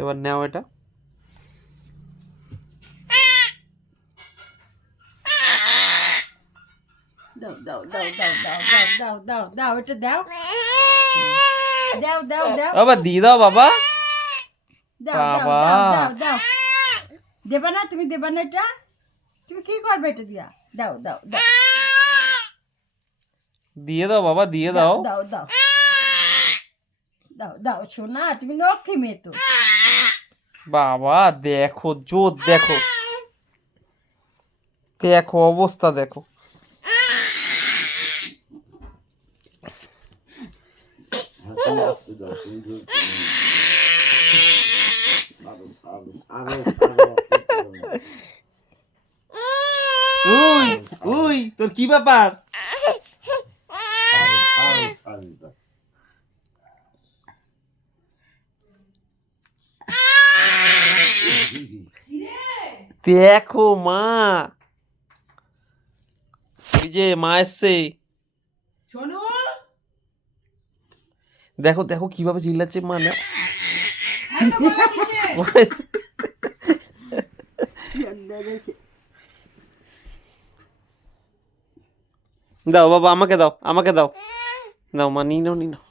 এবার নাও এটা। দাও দাও দাও দাও দাও দাও দাও দাও এটা দাও দাও দাও দাও বাবা দিয়ে দাও বাবা। দাও দাও বাবা দাও দাও দাও দেবা না, তুমি দেবা না, এটা তুমি কি করবে এটা দিয়া? দাও দাও দাও দিয়ে দাও বাবা, দিয়ে দাও। দাও দাও দাও দাও সোনা, তুমি লক্ষ্মী মেয়ে তো। বাবা দেখো জোর, দেখো দেখো অবস্থা দেখো। উই উই তোর কি ব্যাপার? দেখো মা, এই যে মা এসছে, শোনো দেখো দেখো কিভাবে চিল্লাচ্ছে মা। না দাও বাবা, আমাকে দাও, আমাকে দাও, দাও মা, নিয়ে নাও, নিয়ে নাও।